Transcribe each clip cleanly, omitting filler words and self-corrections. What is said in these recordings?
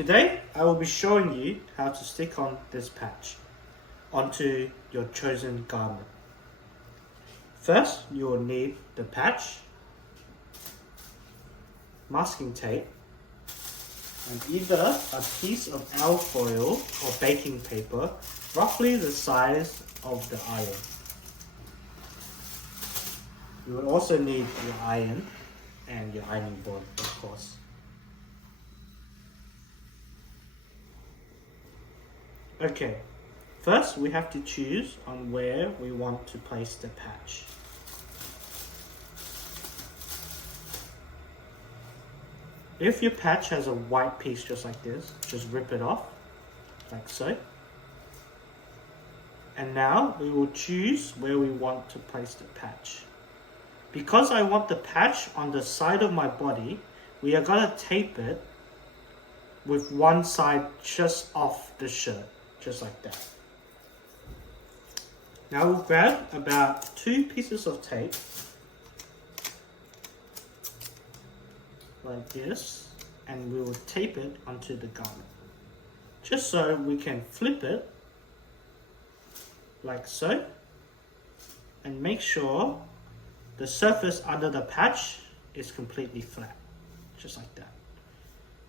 Today I will be showing you how to stick on this patch onto your chosen garment. First, you will need the patch, masking tape, and either a piece of alfoil or baking paper, roughly the size of the iron. You will also need your iron and your ironing board, of course. Okay, first we have to choose on where we want to place the patch. If your patch has a white piece just like this, just rip it off, like so. And now we will choose where we want to place the patch. Because I want the patch on the side of my body, we are going to tape it with one side just off the shirt, just like that. Now we'll grab about 2 pieces of tape, like this, and we will tape it onto the garment. Just so we can flip it, like so, and make sure the surface under the patch is completely flat, just like that.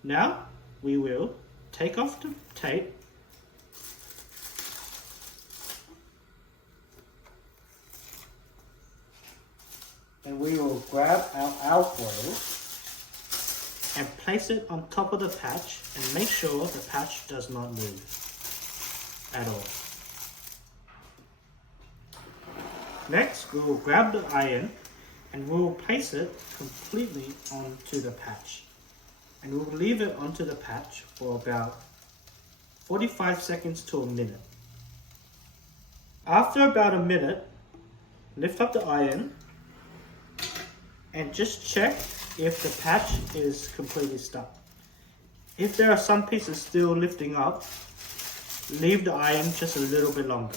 Now we will take off the tape and we will grab our alfoil and place it on top of the patch and make sure the patch does not move at all. Next, we will grab the iron and we will place it completely onto the patch. And we will leave it onto the patch for about 45 seconds to a minute. After about a minute, lift up the iron and just check if the patch is completely stuck. If there are some pieces still lifting up, leave the iron just a little bit longer.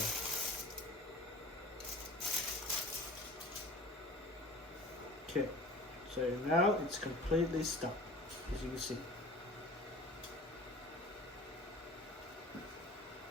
Okay, so now it's completely stuck, as you can see.